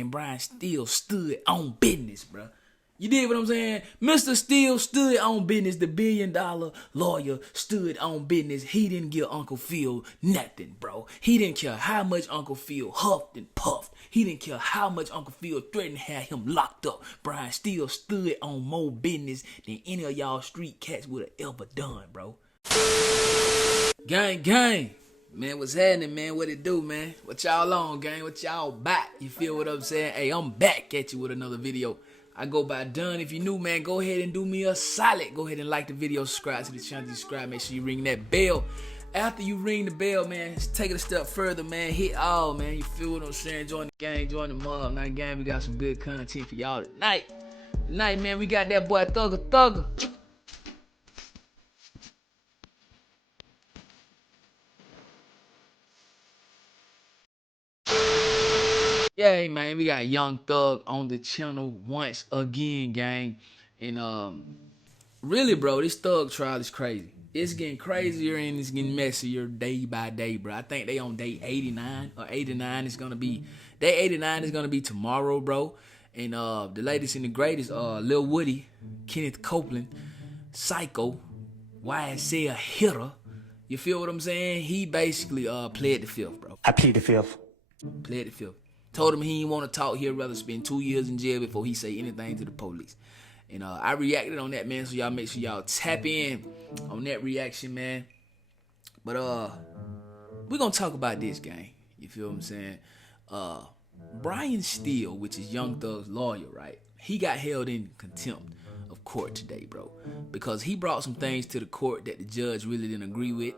and Brian Steele stood on business, bro. You did what I'm saying? Mr. Steele stood on business. The $1 billion lawyer stood on business. He didn't give Uncle Phil nothing, bro. He didn't care how much Uncle Phil huffed and puffed. He didn't care how much Uncle Phil threatened to have him locked up. Brian Steele stood on more business than any of y'all street cats would have ever done, bro. Gang, gang. Man, what's happening, man? What it do, man? What y'all on, gang? What y'all back? You feel what I'm saying? Hey, I'm back at you with another video. I go by Dunn. If you new, man, go ahead and do me a solid. Go ahead and like the video, subscribe to the channel, subscribe. Make sure you ring that bell. After you ring the bell, man, take it a step further, man. Hit all, man. You feel what I'm saying? Join the gang, join the mob. Now, gang, we got some good content for y'all tonight. Tonight, man, we got that boy THUGGA. Yeah, man, we got Young Thug on the channel once again, gang. And really, bro, this Thug trial is crazy. It's getting crazier and it's getting messier day by day, bro. I think they on day 89 or 89 is gonna be. Day 89 is gonna be tomorrow, bro. And the latest and the greatest, Lil Woody, Kenneth Copeland, Psycho, YSL Hitter. You feel what I'm saying? He basically pled the fifth, bro. I plead the fifth. Pled the fifth. Told him he didn't want to talk. He'd rather spend 2 years in jail before he say anything to the police. And I reacted on that, man, so y'all make sure y'all tap in on that reaction, man. But we're going to talk about this, gang. You feel what I'm saying? Brian Steele, which is Young Thug's lawyer, right? He got held in contempt of court today, bro. Because he brought some things to the court that the judge really didn't agree with.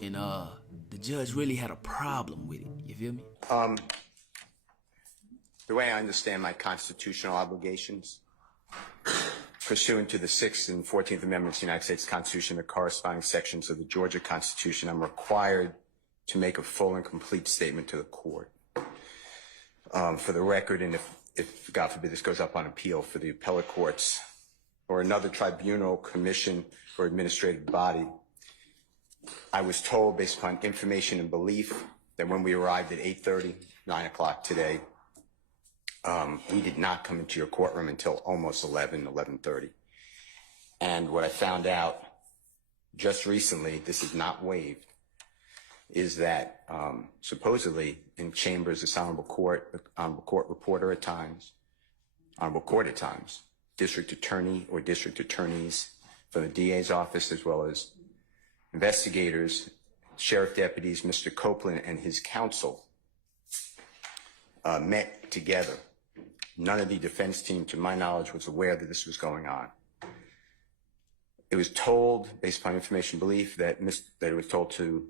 And the judge really had a problem with it. You feel me? The way I understand my constitutional obligations, pursuant to the 6th and 14th Amendments of the United States Constitution, the corresponding sections of the Georgia Constitution, I'm required to make a full and complete statement to the court. For the record, and if God forbid this goes up on appeal for the appellate courts or another tribunal, commission, or administrative body, I was told, based upon information and belief, that when we arrived at 8:30, 9 o'clock today, we did not come into your courtroom until almost 11:30. And what I found out just recently, this is not waived, is that supposedly in chambers, this honorable court reporter at times, honorable court at times, district attorney or district attorneys from the DA's office, as well as investigators, sheriff deputies, Mr. Copeland and his counsel met together. None of the defense team, to my knowledge, was aware that this was going on. It was told, based upon information belief, that it was told to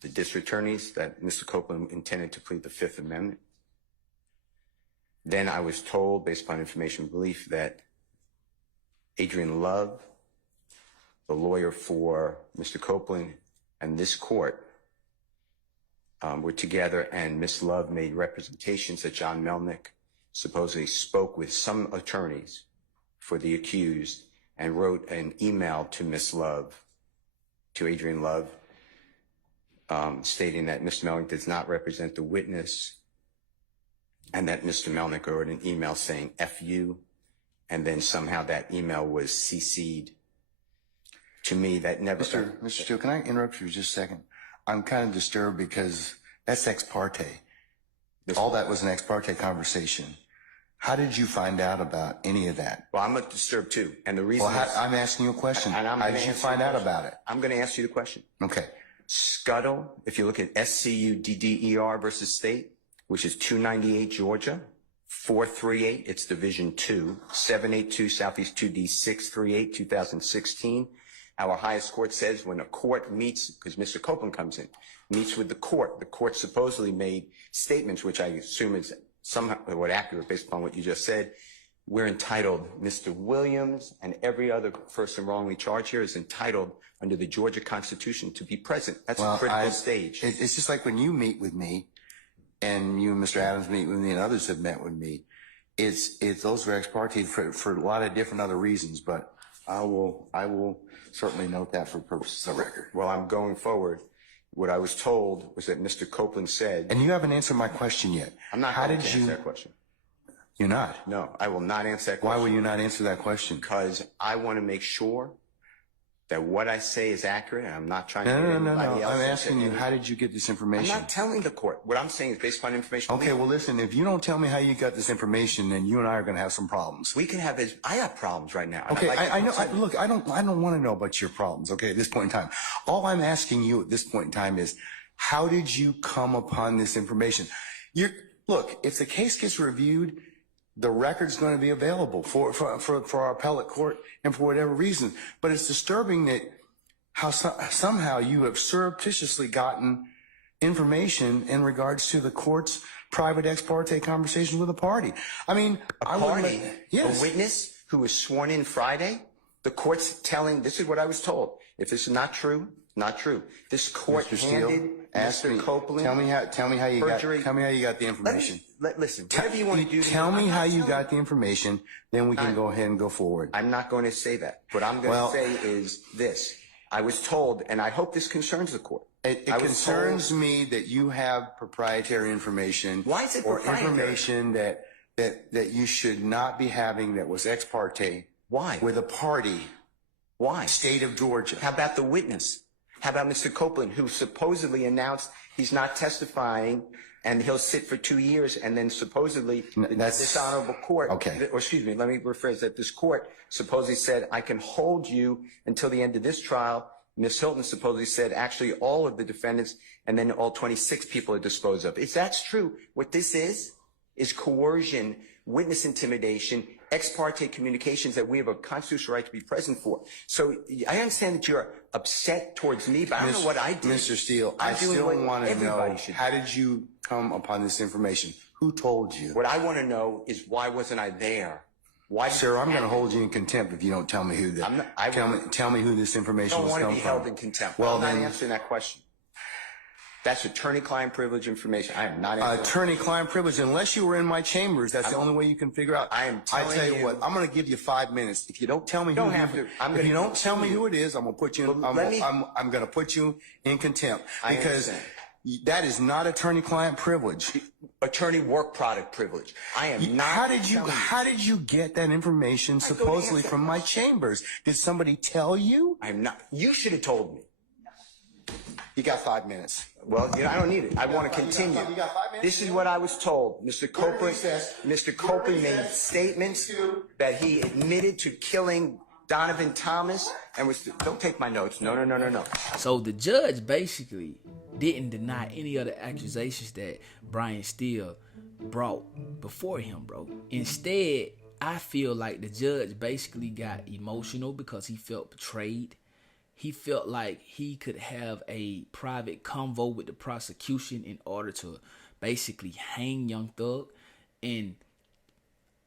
the district attorneys that Mr. Copeland intended to plead the Fifth Amendment. Then I was told, based upon information belief, that Adrian Love, the lawyer for Mr. Copeland, and this court were together, and Ms. Love made representations that John Melnick supposedly spoke with some attorneys for the accused and wrote an email to Ms. Love, to Adrian Love, stating that Mr. Melnick does not represent the witness, and that Mr. Melnick wrote an email saying F you, and then somehow that email was CC'd to me. That never... Mr. Steele, can I interrupt you just a second? I'm kind of disturbed because that's ex parte. All that was an ex parte conversation. How did you find out about any of that? Well, I'm disturbed too. And the reason I'm asking you a question. How did you find out about it? I'm going to ask you the question. Okay. Scuttle, if you look at SCUDDER versus State, which is 298 Georgia, 438, it's Division 2, 782 Southeast 2D 638, 2016. Our highest court says when a court meets, because Mr. Copeland comes in, meets with the court supposedly made statements, which I assume is somewhat accurate based upon what you just said. We're entitled, Mr. Williams and every other person wrongly charged here is entitled under the Georgia Constitution to be present. That's a critical stage. It's just like when you meet with me, and you and Mr. Adams meet with me, and others have met with me. It's those were ex parte for a lot of different other reasons, but I will certainly note that for purposes of record. Well, I'm going forward. What I was told was that Mr. Copeland said... And you haven't answered my question yet. I'm not going to answer that question. You're not. No, I will not answer that Why question. will you not answer that question? Because I want to make sure that what I say is accurate, and I'm not trying to get No. anybody else I'm into asking you, any- how did you get this I'm information? not telling the court. What I'm saying is based upon information. Okay, well, listen, if you don't tell me how you got this information, then you and I are going to have some problems. We can have I have problems right now. Okay, I know. Look, I don't want to know about your problems. Okay, at this point in time, all I'm asking you at this point in time is, how did you come upon this information? Look, if the case gets reviewed, the record's going to be available for our appellate court and for whatever reason. But it's disturbing that how somehow you have surreptitiously gotten information in regards to the court's private ex parte conversation with a party. I mean, A witness who was sworn in Friday. The court's telling. This is what I was told. If this is not true, not true. This court Mr. Steele, handed ask Mr. me. Copeland. Tell me how you perjury. got the information. Listen. Whatever you want to do. Tell me I'm how not you telling got the information. Then we can go ahead and go forward. I'm not going to say that. What I'm going to say is this. I was told, and I hope this concerns the court. It concerns me that you have proprietary information. Why is it proprietary? Or information that you should not be having that was ex parte. Why? With a party. Why? State of Georgia. How about the witness? How about Mr. Copeland, who supposedly announced he's not testifying and he'll sit for 2 years, and then supposedly this honorable court, or excuse me, let me rephrase that. This court supposedly said, I can hold you until the end of this trial. Ms. Hilton supposedly said, actually, all of the defendants and then all 26 people are disposed of. If that's true, what this is coercion, witness intimidation, ex parte communications that we have a constitutional right to be present for. So I understand that you're upset towards me, but I don't know what I did. Mr. Steele, I still want to know, how did you come upon this information? Who told you? What I want to know is, why wasn't I there? Why? Sir, I'm going to hold you in contempt if you don't tell me who tell me who this information was coming from. I don't want to from. be held in contempt. Well, I'm not answering that question. That's attorney-client privilege information. I am not answering. Attorney-client privilege, unless you were in my chambers, that's the only way you can figure out. I tell you what, I'm going to give you 5 minutes. If you don't tell me who if you don't tell me who it is, I'm going to put you in, I'm going to put you in contempt, because that is not attorney-client privilege. Attorney work product privilege. I am not. How did you get that information supposedly from my chambers? Did somebody tell you? I'm not. You should have told me. You got 5 minutes. Well, I don't need it. I want to continue. You got 5 minutes? This is what I was told. Mr. Copeland made statements that he admitted to killing Donovan Thomas and was. Don't take my notes. No. So the judge basically didn't deny any of the accusations that Brian Steele brought before him, bro. Instead, I feel like the judge basically got emotional because he felt betrayed. He felt like he could have a private convo with the prosecution in order to basically hang Young Thug. And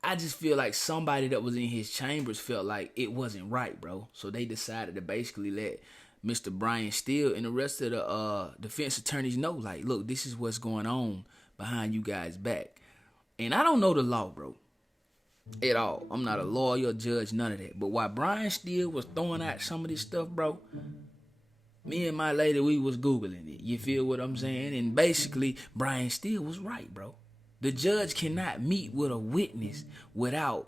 I just feel like somebody that was in his chambers felt like it wasn't right, bro. So they decided to basically let Mr. Brian Steele and the rest of the defense attorneys know, like, look, this is what's going on behind you guys' back. And I don't know the law, bro, at all. I'm not a lawyer, judge, none of that. But while Brian Steele was throwing out some of this stuff, bro, me and my lady, we was Googling it. You feel what I'm saying? And basically, Brian Steele was right, bro. The judge cannot meet with a witness without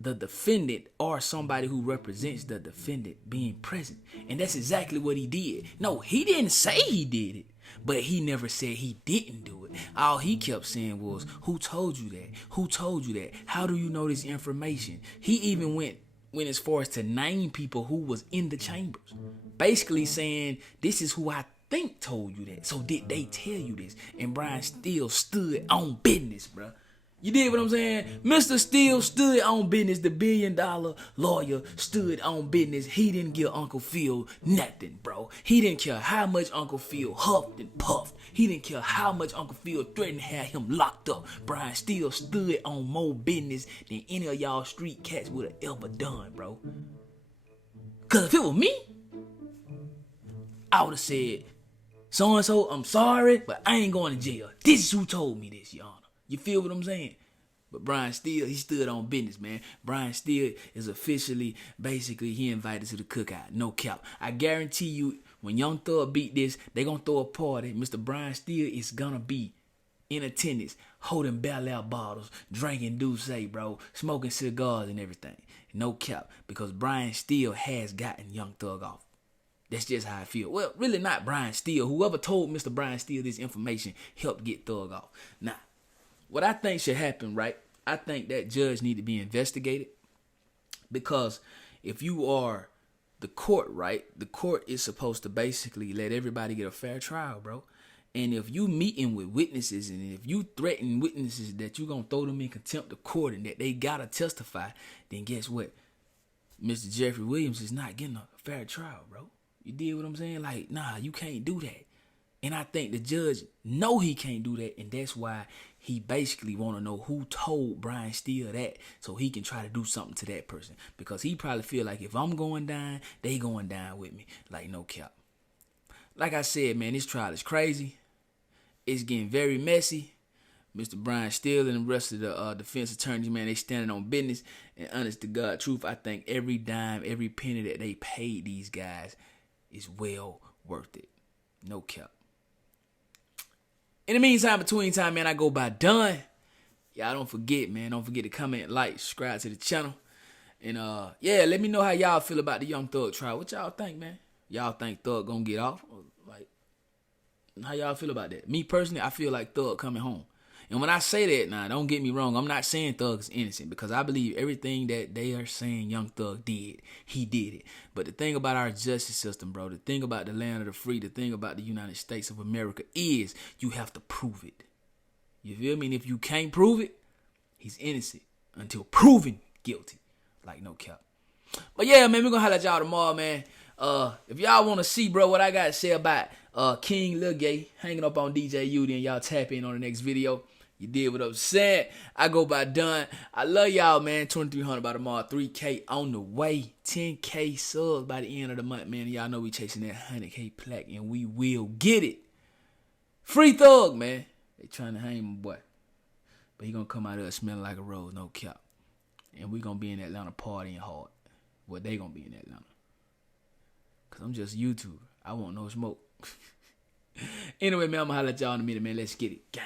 the defendant or somebody who represents the defendant being present. And that's exactly what he did. No, he didn't say he did it, but he never said he didn't do it. All he kept saying was, who told you that? Who told you that? How do you know this information? He even went as far as to name people who was in the chambers, basically saying, this is who I think told you that. So did they tell you this? And Brian Steele stood on business, bro. You did what I'm saying? Mr. Steele stood on business. The $1 billion lawyer stood on business. He didn't give Uncle Phil nothing, bro. He didn't care how much Uncle Phil huffed and puffed. He didn't care how much Uncle Phil threatened to have him locked up. Brian Steele stood on more business than any of y'all street cats would have ever done, bro. Because if it was me, I would have said, so-and-so, I'm sorry, but I ain't going to jail. This is who told me this, Your Honor. You feel what I'm saying? But Brian Steele, he stood on business, man. Brian Steele is officially, basically, he invited to the cookout. No cap. I guarantee you, when Young Thug beat this, they going to throw a party. Mr. Brian Steele is going to be in attendance, holding Bel Air bottles, drinking Douce, bro, smoking cigars and everything. No cap, because Brian Steele has gotten Young Thug off. That's just how I feel. Well, really not Brian Steele. Whoever told Mr. Brian Steele this information helped get Thug off. Now, what I think should happen, right? I think that judge need to be investigated, because if you are the court, right, the court is supposed to basically let everybody get a fair trial, bro. And if you meeting with witnesses and if you threaten witnesses that you gonna throw them in contempt of court and that they gotta testify, then guess what? Mr. Jeffrey Williams is not getting a fair trial, bro. You did what I'm saying? Like, nah, you can't do that. And I think the judge know he can't do that, and that's why he basically want to know who told Brian Steele that, so he can try to do something to that person. Because he probably feel like if I'm going down, they going down with me. Like, no cap. Like I said, man, this trial is crazy. It's getting very messy. Mr. Brian Steele and the rest of the defense attorneys, man, they standing on business. And honest to God truth, I think every dime, every penny that they paid these guys is well worth it. No cap. In the meantime, between time, man, I go by Done. Y'all don't forget, man. Don't forget to comment, like, subscribe to the channel. And, yeah, let me know how y'all feel about the Young Thug trial. What y'all think, man? Y'all think Thug gonna get off? Like, how y'all feel about that? Me, personally, I feel like Thug coming home. And when I say that, now, don't get me wrong. I'm not saying Thug is innocent, because I believe everything that they are saying Young Thug did, he did it. But the thing about our justice system, bro, the thing about the land of the free, the thing about the United States of America is you have to prove it. You feel me? And if you can't prove it, he's innocent until proven guilty. Like, no cap. But yeah, man, we're going to holler at y'all tomorrow, man. If y'all want to see, bro, what I got to say about King Lil Gay hanging up on DJ U, then y'all tap in on the next video. You did what I'm saying. I go by Done. I love y'all, man. 2,300 by tomorrow. 3K on the way. 10K subs by the end of the month, man. Y'all know we chasing that 100K plaque, and we will get it. Free Thug, man. They trying to hang my boy. But he gonna come out of there smelling like a rose, no cap. And we gonna be in Atlanta partying hard. Well, they gonna be in Atlanta. Because I'm just a YouTuber. I want no smoke. Anyway, man, I'm gonna holler at y'all in a minute, man. Let's get it. Gang.